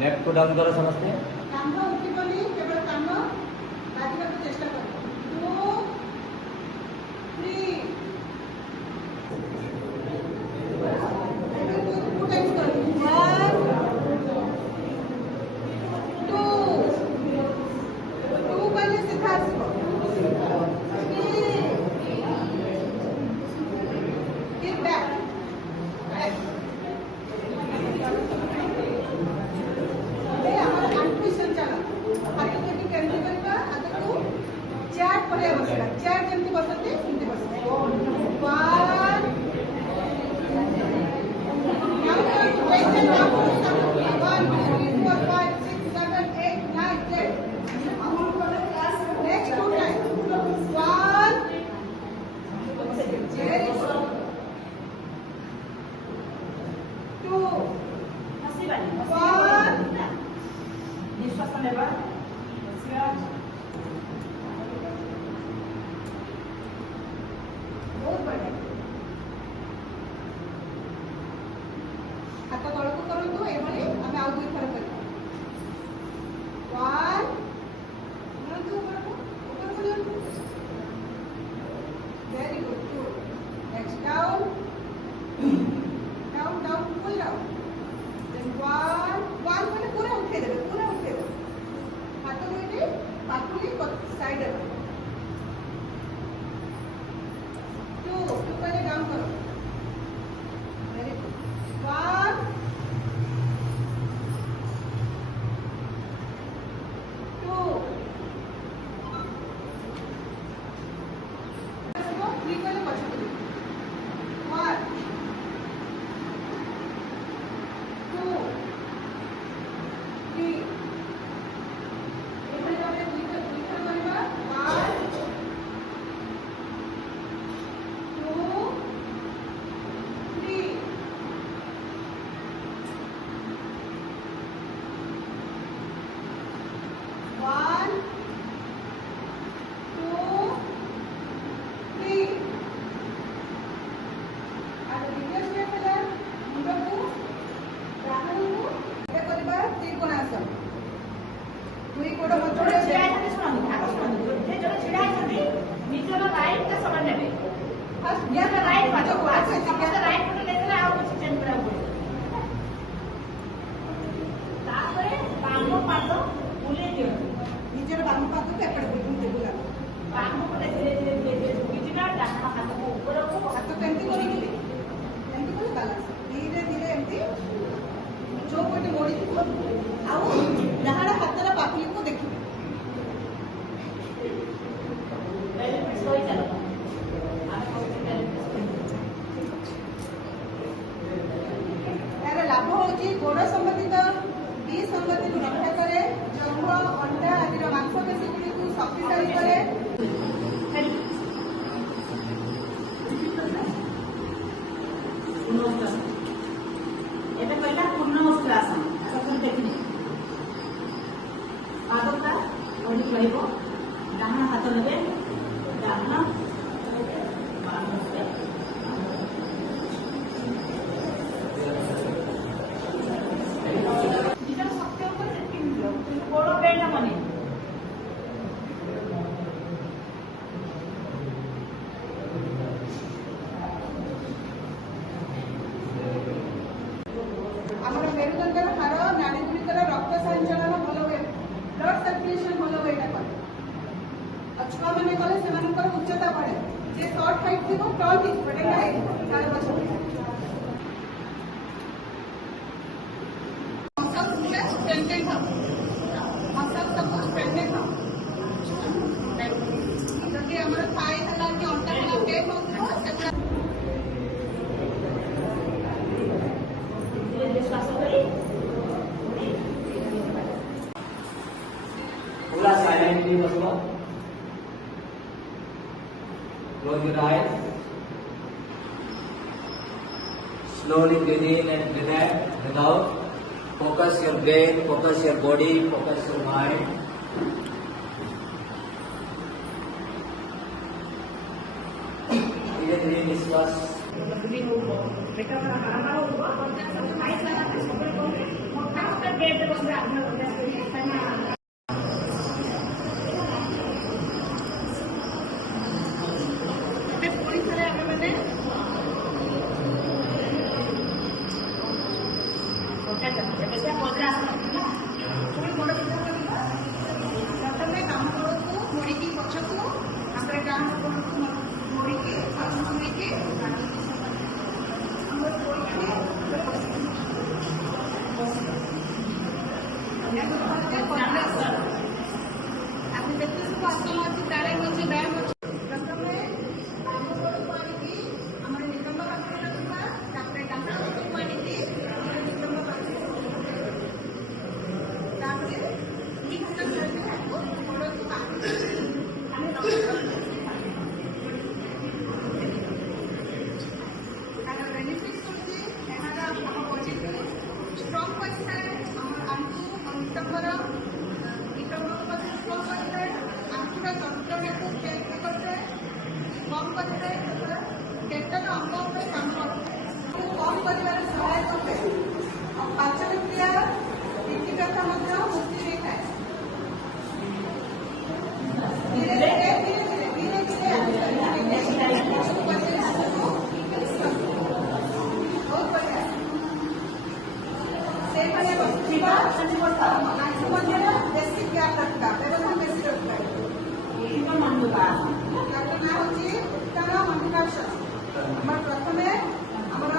left को down करो समझते कान उठिबनी केवल कान लागିବାକୁ ଚେଷ୍ଟା କର 2 3 2 टाइम्स करो 1 2 2 कले सीधा आसो कीप बैक चेयर जमती बसते सेमती बसते 1 नेक्स्ट 2 टाइम्स 1 चेयर 2 1 निश्वास लेवा बहुत बढ़िया हाथ तल को करूँ ये आम आउ 2 थर कर 1 very good 2 next down down down full down then 1 मैंने पूरा उठे देवे हाथ को ये पाकुली साइड है 2 पहले डाउन करो वेरी गुड 1 2 3 पहले पछे 1 2 3 ये पहले આપણે दुई थर करबा 1 2 3 1 2 3 आज द्वितीय स्टेप है मुंड को डाहाण को ये करबा त्रिकोणासन दुई गोड़ मझे छिड़ा है सुनो जे जो छिड़ा है निचर राइट का समान नेबे फर्स्ट या राइट पाछो को अच्छा अच्छा राइट को लेले आ कुछ चेंज करा पड़े तापरे बाम पाद बुले दियो निचर बाम पाद को एपड़ बुले देबुला बाम को धीरे धीरे बुझिना डाहाण हाथ को ऊपर को हाथ केंती करी बैलेंस धीरे धीरे एंती चौपटी मोड़ी दियो आउ डाहाण हाथर पाखली को देखिबे सोई चलो लाभ हूँ गोड़ संबंधित विसंगति रक्षा करे जंघ अंडा आदि मांसपेशी गुड़ी शक्तिशाली करे पूर्ण वस्त्रासन देखने पादटा बड़ी रहा डाहाण हाथ ने डाहाण मेरुदंडर हार नाड़ी गुड़िकर रक्त संचालन भल हुए ब्लड सर्कुलेशन भल हुए छुआ मैंने कले से उच्चता बढ़े जे शॉर्ट हाइट थी टल थी पूरा साइलेंटली बसो close your eyes slowly breathe in and breathe out focus your brain focus your body focus your mind धीरे धीरे निश्वास बेटा ଗେଟ୍ ବସିଲେ ଆପଣ କାହିଁକିନା ଏବେ ପୁଣି ଥରେ ଆମେମାନେ ପୁଣି ଗୋଡ଼ ବିନ୍ଧା କରିବା ପ୍ରଥମେ କାମ ଗୋଡ଼କୁ ମୋଡ଼ିକି ପଛକୁ ତାପରେ ଡାହାଣ ଗୋଡ଼କୁ ମୋଡ଼ିକି ମୋଡ଼ିକି আপনি দেখতে শুধু আসন আছে তারাই হচ্ছে ব্যায়াম হচ্ছে প্রথমে বাম গোড়କୁ আনিকি ଆମର ନିତମ୍ବ ପାଖରେ ରଖିବା ତାପରେ ଡାହାଣ ଗୋଡ଼କୁ ଆଣିକି ଆମର ନିତମ୍ବ ପାଖରେ ତାପରେ ଠିକ ସେ ଧରିକି ଗୋଡ଼କୁ କାଟିକି ଆମେ ରଖିବା ତାର ବେନିଫିଟ୍ସ ହଉଛି ଏହାର ଆମ ବଡିକୁ ଷ୍ଟ୍ରଙ୍ଗ କରିଥାଏ ଆମ ଆଣ୍ଠୁ ଆଉ ନିତମ୍ବର ନିତମ୍ବକୁ ମଧ୍ୟ ଷ୍ଟ୍ରଙ୍ଗ କରିଥାଏ ଆଣ୍ଠୁର ଯନ୍ତ୍ରଣାକୁ କ୍ଷେତ୍ର କରିଥାଏ କମ୍ କରିଥାଏ ପେଟର ଅଙ୍ଗ ଉପରେ କାମ କରିଥାଏ କମ୍ କରିବାରେ ସହାୟକ ହୁଏ ଆଉ ପାଚନ କ୍ରିୟା ପିଠିବ୍ୟଥା ମଧ୍ୟ ମୁକ୍ତି ଦେଇଥାଏ ଧୀରେ ଧୀରେ ପଛକୁ ବସେଇ ହାତକୁ ବହୁତ ବଢ଼ିଆ ସେଇଭଳିଆ ବସିଥିବା ଆଣ୍ଠୁ ମଧ୍ୟରେ ବେଶୀ ଗ୍ୟାପ୍ ରଖିବା ବ୍ୟବଧାନ ବେଶୀ ରଖିବା ତାର ନାଁ ହେଉଛି ଉତ୍ତାନ ମଣ୍ଡିକାଂଶ ଆମର ପ୍ରଥମେ ଆମର